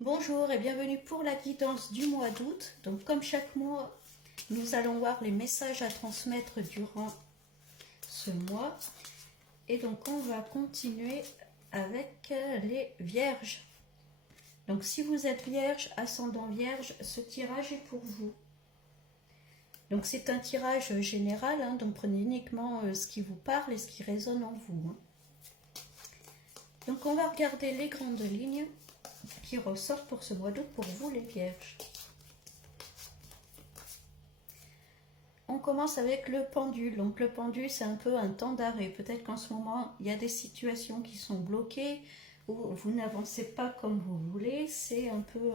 Bonjour et bienvenue pour la guidance du mois d'août. Donc comme chaque mois, nous allons voir les messages à transmettre durant ce mois. Et donc on va continuer avec les vierges. Donc si vous êtes vierge, ascendant vierge, ce tirage est pour vous. Donc c'est un tirage général, donc prenez uniquement ce qui vous parle et ce qui résonne en vous. Donc on va regarder les grandes lignes qui ressortent pour ce mois d'août pour vous les vierges. On commence avec le pendule. Donc le pendule, c'est un peu un temps d'arrêt. Peut-être qu'en ce moment, il y a des situations qui sont bloquées ou vous n'avancez pas comme vous voulez. C'est un peu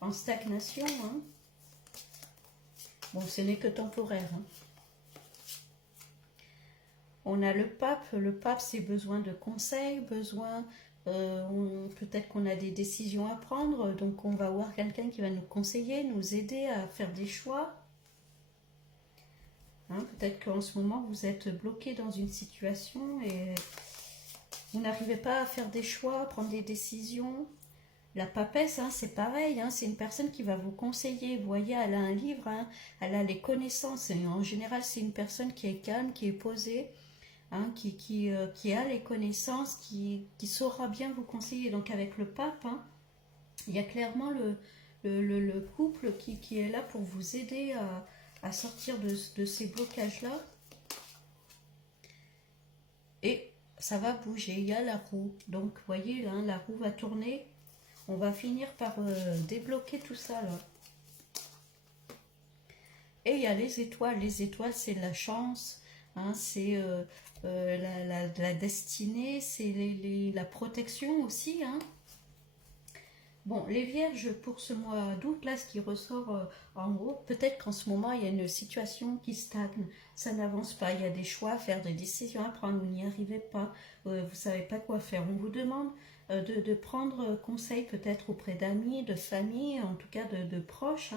en stagnation. Bon, ce n'est que temporaire. On a le pape. Le pape, c'est besoin de conseils, peut-être qu'on a des décisions à prendre. Donc on va voir quelqu'un qui va nous conseiller, nous aider à faire des choix. Peut-être qu'en ce moment, vous êtes bloqué dans une situation et vous n'arrivez pas à faire des choix, à prendre des décisions. La papesse, c'est pareil, c'est une personne qui va vous conseiller. Vous voyez, elle a un livre, elle a les connaissances. Et en général, c'est une personne qui est calme, qui est posée, qui a les connaissances, qui saura bien vous conseiller. Donc avec le pape, il y a clairement le couple qui est là pour vous aider à sortir de ces blocages-là. Et ça va bouger, il y a la roue. Donc, vous voyez, là, la roue va tourner. On va finir par débloquer tout ça, là. Et il y a les étoiles. Les étoiles, c'est la chance, c'est la destinée, c'est la protection aussi, Bon, les vierges, pour ce mois d'août, là, ce qui ressort en gros, peut-être qu'en ce moment, il y a une situation qui stagne, ça n'avance pas, il y a des choix à faire, des décisions à prendre, vous n'y arrivez pas, vous ne savez pas quoi faire. On vous demande de prendre conseil peut-être auprès d'amis, de famille, en tout cas de proches.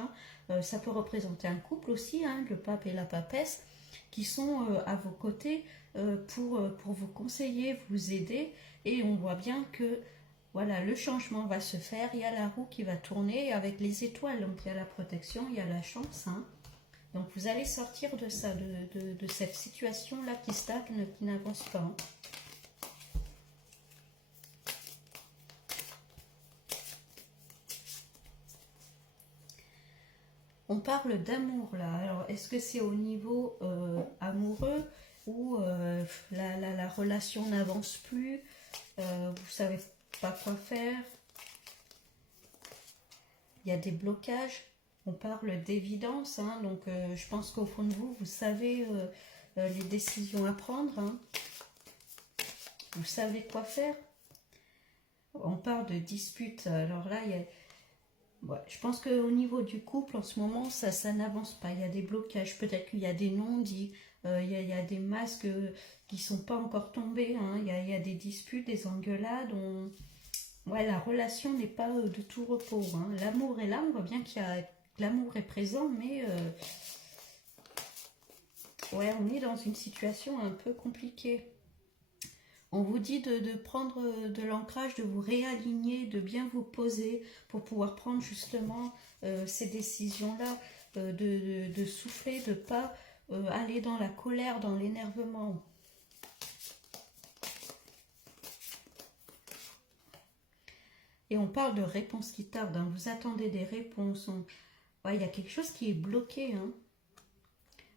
Ça peut représenter un couple aussi, le pape et la papesse, qui sont à vos côtés pour vous conseiller, vous aider. Et on voit bien que voilà, le changement va se faire, il y a la roue qui va tourner avec les étoiles, donc il y a la protection, il y a la chance. Donc vous allez sortir de ça, de cette situation-là qui stagne, qui n'avance pas. On parle d'amour là, alors est-ce que c'est au niveau amoureux ou la relation n'avance plus, vous savez pas quoi faire, il y a des blocages. On parle d'évidence, donc je pense qu'au fond de vous, vous savez les décisions à prendre, vous savez quoi faire. On parle de dispute, alors là, je pense qu'au niveau du couple, en ce moment, ça n'avance pas, il y a des blocages, peut-être qu'il y a des non-dits, il y a des masques qui ne sont pas encore tombés, il y a des disputes, des engueulades, ouais, la relation n'est pas de tout repos. L'amour est là, on voit bien l'amour est présent, mais ouais, on est dans une situation un peu compliquée. On vous dit de prendre de l'ancrage, de vous réaligner, de bien vous poser pour pouvoir prendre justement ces décisions-là, de souffler, de ne pas aller dans la colère, dans l'énervement. Et on parle de réponses qui tardent, vous attendez des réponses. Ouais, il y a quelque chose qui est bloqué.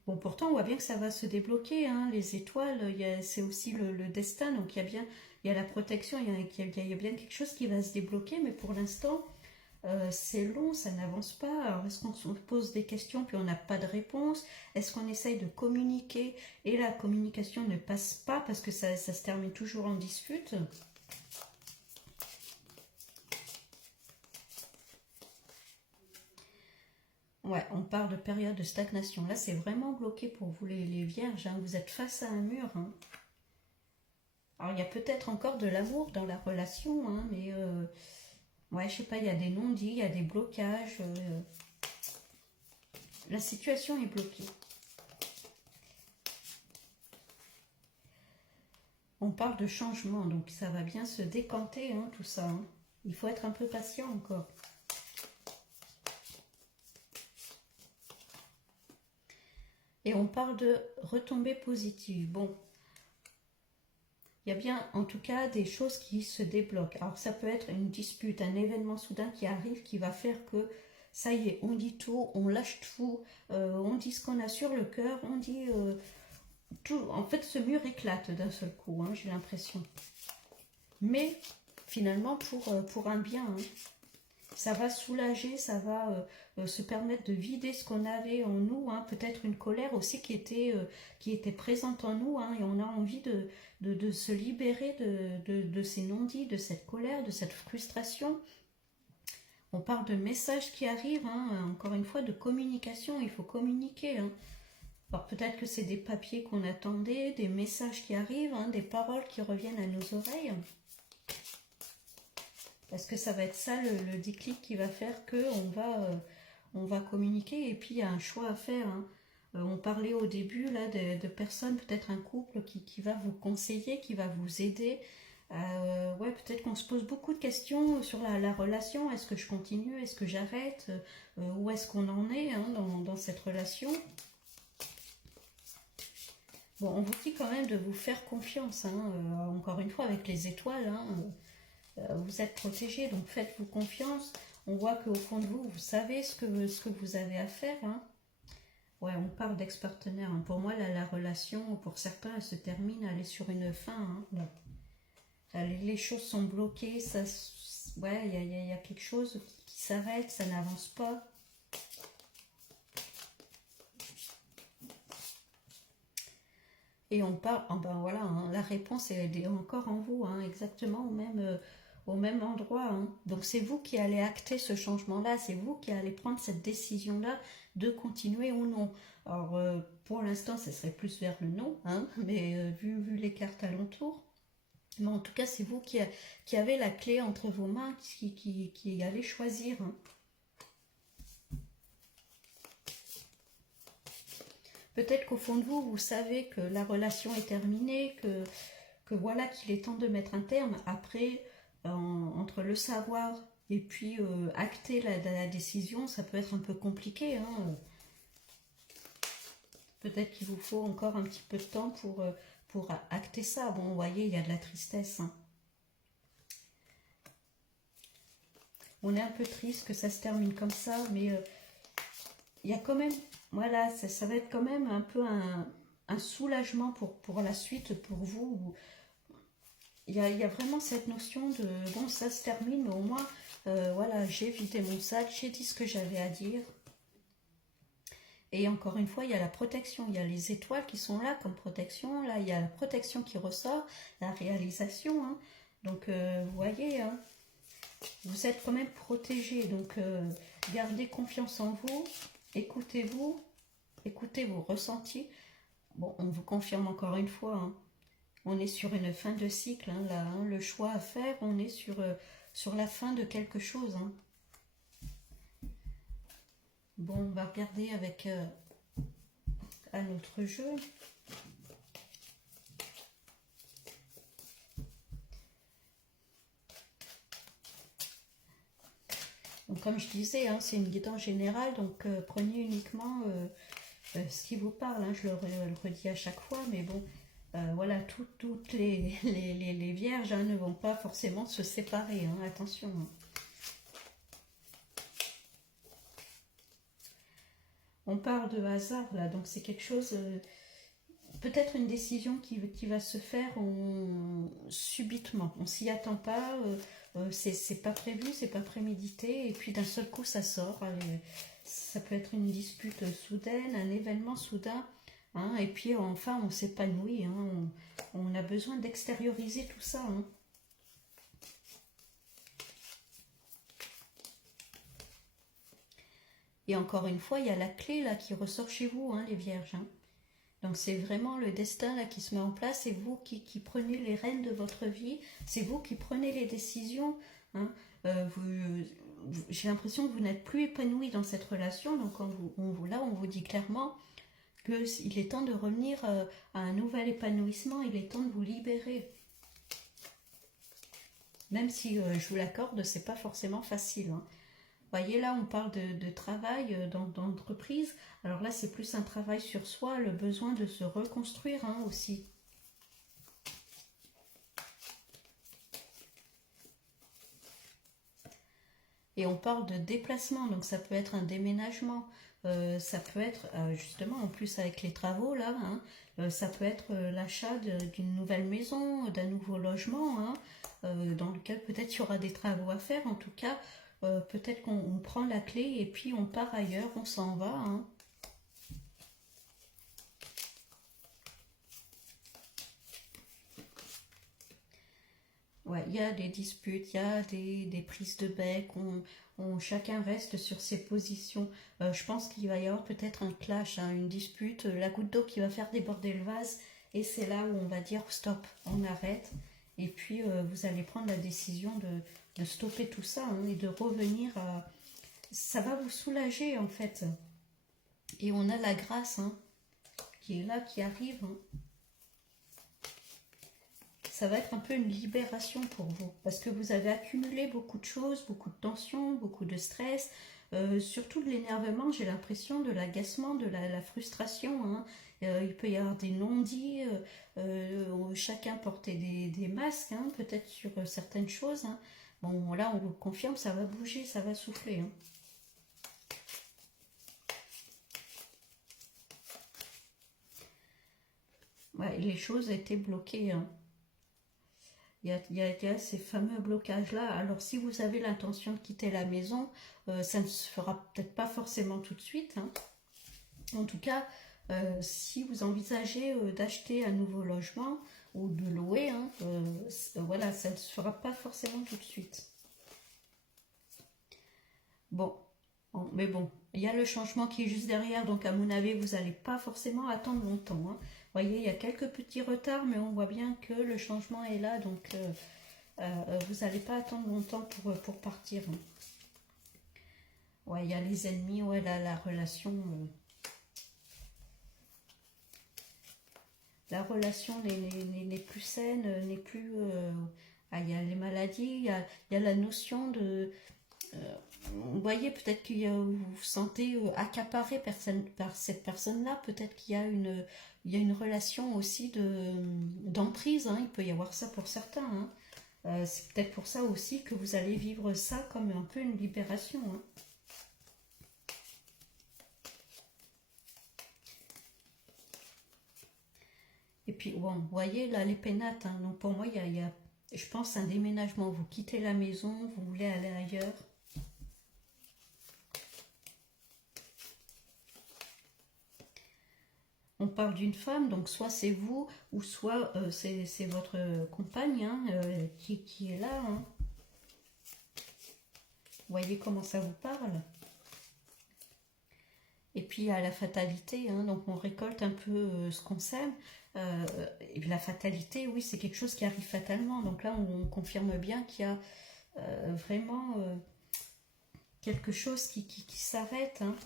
Bon, pourtant, on voit bien que ça va se débloquer. Les étoiles, c'est aussi le destin. Donc, il y a la protection, il y a bien quelque chose qui va se débloquer. Mais pour l'instant, c'est long, ça n'avance pas. Alors, est-ce qu'on se pose des questions puis on n'a pas de réponse? Est-ce qu'on essaye de communiquer et la communication ne passe pas parce que ça se termine toujours en dispute? Ouais, on parle de période de stagnation. Là, c'est vraiment bloqué pour vous les vierges. Vous êtes face à un mur. Alors, il y a peut-être encore de l'amour dans la relation, mais ouais, je sais pas, il y a des non-dits, il y a des blocages. La situation est bloquée. On parle de changement, donc ça va bien se décanter, tout ça. Il faut être un peu patient encore. Et on parle de retombées positives. Bon, il y a bien en tout cas des choses qui se débloquent. Alors ça peut être une dispute, un événement soudain qui arrive qui va faire que ça y est, on dit tout, on lâche tout, on dit ce qu'on a sur le cœur, on dit tout. En fait, ce mur éclate d'un seul coup, hein, j'ai l'impression. Mais finalement pour un bien, hein. Ça va soulager, ça va se permettre de vider ce qu'on avait en nous, hein. Peut-être une colère aussi qui était présente en nous, hein, et on a envie de se libérer de ces non-dits, de cette colère, de cette frustration. On parle de messages qui arrivent, hein, encore une fois, de communication, il faut communiquer, hein. Alors peut-être que c'est des papiers qu'on attendait, des messages qui arrivent, hein, des paroles qui reviennent à nos oreilles. Parce que ça va être ça le déclic qui va faire on va communiquer, et puis il y a un choix à faire, hein. On parlait au début là de personnes, peut-être un couple qui va vous conseiller, qui va vous aider. Ouais, peut-être qu'on se pose beaucoup de questions sur la relation. Est-ce que je continue? Est-ce que j'arrête? Où est-ce qu'on en est, hein, dans cette relation? Bon, on vous dit quand même de vous faire confiance, hein, encore une fois avec les étoiles, hein. Vous êtes protégé, donc faites-vous confiance. On voit qu'au fond de vous, vous savez ce que vous avez à faire, hein. Ouais, on parle d'ex-partenaire, hein. Pour moi, la relation, pour certains, elle se termine, elle est sur une fin, hein. Les choses sont bloquées, ça, ouais, il y a quelque chose qui s'arrête, ça n'avance pas. Et on parle, oh ben voilà, hein, la réponse est encore en vous, hein, exactement au même endroit, hein. Donc c'est vous qui allez acter ce changement-là, c'est vous qui allez prendre cette décision-là de continuer ou non. Alors pour l'instant, ce serait plus vers le non, hein, mais vu les cartes alentour. Mais en tout cas, c'est vous qui avez la clé entre vos mains, qui allez choisir, hein. Peut-être qu'au fond de vous, vous savez que la relation est terminée, que voilà, qu'il est temps de mettre un terme. Après, entre le savoir et puis acter la décision, ça peut être un peu compliqué, hein. Peut-être qu'il vous faut encore un petit peu de temps pour acter ça. Bon, vous voyez, il y a de la tristesse, hein. On est un peu triste que ça se termine comme ça, mais il y a quand même, voilà, ça va être quand même un peu un soulagement pour la suite, pour vous. Il y a vraiment cette notion de, bon, ça se termine, mais au moins, voilà, j'ai vidé mon sac, j'ai dit ce que j'avais à dire. Et encore une fois, il y a la protection, il y a les étoiles qui sont là comme protection, là, il y a la protection qui ressort, la réalisation, hein. Donc, vous voyez, hein, vous êtes quand même protégé, donc gardez confiance en vous, écoutez-vous, écoutez vos ressentis. Bon, on vous confirme encore une fois, hein, on est sur une fin de cycle, hein, là, hein, le choix à faire, on est sur la fin de quelque chose, hein. Bon, on va regarder avec un autre jeu. Donc, comme je disais, hein, c'est une guidance générale, donc prenez uniquement ce qui vous parle, hein, je le redis à chaque fois, mais bon, voilà, toutes les vierges, hein, ne vont pas forcément se séparer, hein, attention, hein. On parle de hasard, là, donc c'est quelque chose, peut-être une décision qui va se faire subitement. On s'y attend pas, c'est pas prévu, c'est pas prémédité, et puis d'un seul coup ça sort. Ça peut être une dispute soudaine, un événement soudain, hein, et puis enfin on s'épanouit, hein, on a besoin d'extérioriser tout ça, hein. Et encore une fois, il y a la clé là qui ressort chez vous, hein, les vierges, hein. Donc c'est vraiment le destin là qui se met en place, c'est vous qui prenez les rênes de votre vie, c'est vous qui prenez les décisions, hein. J'ai l'impression que vous n'êtes plus épanoui dans cette relation, donc là on vous dit clairement qu'il est temps de revenir à un nouvel épanouissement, il est temps de vous libérer. Même si je vous l'accorde, c'est pas forcément facile, hein. Vous voyez, là, on parle de travail dans l'entreprise. Alors là, c'est plus un travail sur soi, le besoin de se reconstruire, hein, aussi. Et on parle de déplacement, donc ça peut être un déménagement, ça peut être, justement, en plus avec les travaux, là, hein, ça peut être l'achat d'une nouvelle maison, d'un nouveau logement, hein, dans lequel peut-être il y aura des travaux à faire. En tout cas, peut-être qu'on prend la clé et puis on part ailleurs, on s'en va, hein. Ouais, il y a des disputes, il y a des prises de bec, chacun reste sur ses positions. Je pense qu'il va y avoir peut-être un clash, hein, une dispute, la goutte d'eau qui va faire déborder le vase, et c'est là où on va dire stop, on arrête, et puis vous allez prendre la décision de stopper tout ça, hein, et de revenir à... Ça va vous soulager en fait, et on a la grâce, hein, qui est là, qui arrive, hein. Ça va être un peu une libération pour vous, parce que vous avez accumulé beaucoup de choses, beaucoup de tensions, beaucoup de stress, surtout de l'énervement, j'ai l'impression, de l'agacement, de la frustration, hein. Il peut y avoir des non-dits, chacun portait des masques, hein, peut-être sur certaines choses, hein. Bon, là, on vous confirme, ça va bouger, ça va souffler, hein. Ouais, les choses étaient bloquées, hein. Il y a ces fameux blocages-là. Alors, si vous avez l'intention de quitter la maison, ça ne se fera peut-être pas forcément tout de suite, hein. En tout cas, si vous envisagez d'acheter un nouveau logement ou de louer, hein, voilà, ça ne se fera pas forcément tout de suite. Bon, mais bon, il y a le changement qui est juste derrière, donc à mon avis, vous n'allez pas forcément attendre longtemps, hein. Vous voyez, il y a quelques petits retards, mais on voit bien que le changement est là, donc vous n'allez pas attendre longtemps pour partir, hein. Ouais, il y a les ennemis, ouais, là, la relation n'est plus saine, n'est plus... il y a les maladies, il y a la notion de... euh, vous voyez, peut-être que vous vous sentez accaparé par cette personne-là, peut-être il y a une relation aussi d'emprise, hein. Il peut y avoir ça pour certains, hein. C'est peut-être pour ça aussi que vous allez vivre ça comme un peu une libération, hein. Et puis, bon, vous voyez, là, les pénates, hein. Donc pour moi, je pense, un déménagement. Vous quittez la maison, vous voulez aller ailleurs. On parle d'une femme, donc soit c'est vous, ou soit c'est votre compagne, hein, qui est là, hein. Vous voyez comment ça vous parle? Et puis à la fatalité, hein, donc on récolte un peu ce qu'on sème. Et la fatalité, oui, c'est quelque chose qui arrive fatalement. Donc là, on confirme bien qu'il y a vraiment quelque chose qui s'arrête, hein.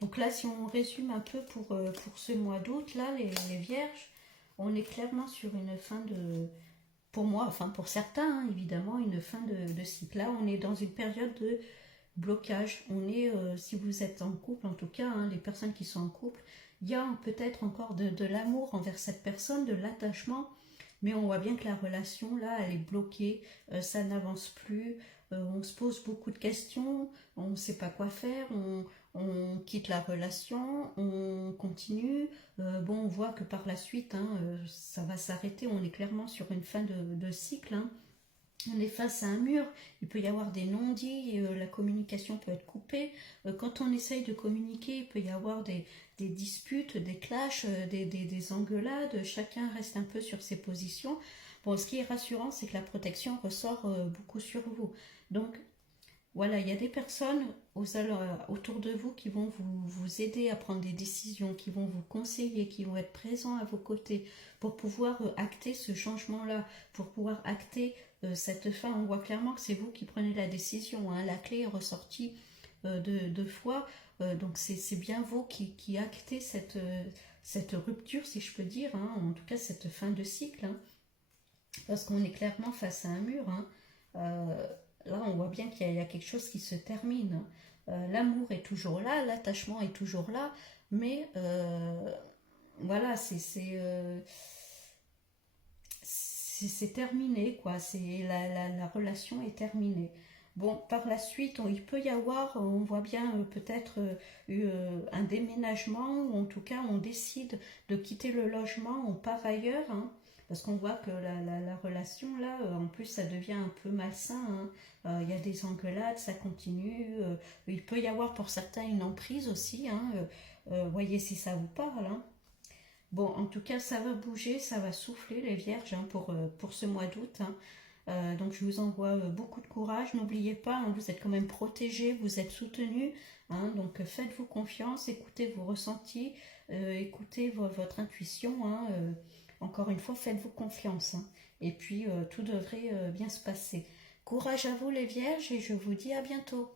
Donc là, si on résume un peu pour ce mois d'août, là, les vierges, on est clairement sur une fin de... Pour moi, enfin pour certains, hein, évidemment, une fin de cycle. Là, on est dans une période de blocage. On est, si vous êtes en couple, en tout cas, hein, les personnes qui sont en couple, il y a peut-être encore de l'amour envers cette personne, de l'attachement, mais on voit bien que la relation, là, elle est bloquée, ça n'avance plus, on se pose beaucoup de questions, on ne sait pas quoi faire, on quitte la relation, on continue, bon, on voit que par la suite, hein, ça va s'arrêter, on est clairement sur une fin de cycle, hein. On est face à un mur, il peut y avoir des non-dits, la communication peut être coupée. Quand on essaye de communiquer, il peut y avoir des disputes, des clashs, des engueulades, chacun reste un peu sur ses positions. Bon, ce qui est rassurant, c'est que la protection ressort beaucoup sur vous. Donc, voilà, il y a des personnes autour de vous qui vont vous aider à prendre des décisions, qui vont vous conseiller, qui vont être présents à vos côtés pour pouvoir acter ce changement-là, pour pouvoir acter cette fin. On voit clairement que c'est vous qui prenez la décision, hein. La clé est ressortie deux fois, donc c'est bien vous qui actez cette rupture, si je peux dire, hein, en tout cas cette fin de cycle, hein. parce qu'on est clairement face à un mur, hein. Là, on voit bien qu'il y a quelque chose qui se termine, hein. L'amour est toujours là, l'attachement est toujours là, mais voilà, c'est terminé, quoi. La relation est terminée. Bon, par la suite, il peut y avoir, on voit bien peut-être un déménagement, ou en tout cas, on décide de quitter le logement, on part ailleurs, hein, parce qu'on voit que la relation, là, en plus, ça devient un peu malsain, hein. Il y a des engueulades, ça continue. Il peut y avoir pour certains une emprise aussi, hein. Voyez si ça vous parle, hein. Bon, en tout cas, ça va bouger, ça va souffler les vierges, hein, pour ce mois d'août, hein. Donc je vous envoie beaucoup de courage. N'oubliez pas, hein, vous êtes quand même protégés, vous êtes soutenus, hein. Donc faites-vous confiance, écoutez vos ressentis, écoutez votre intuition, hein. Encore une fois, faites-vous confiance, hein. Et puis tout devrait bien se passer. Courage à vous les vierges et je vous dis à bientôt.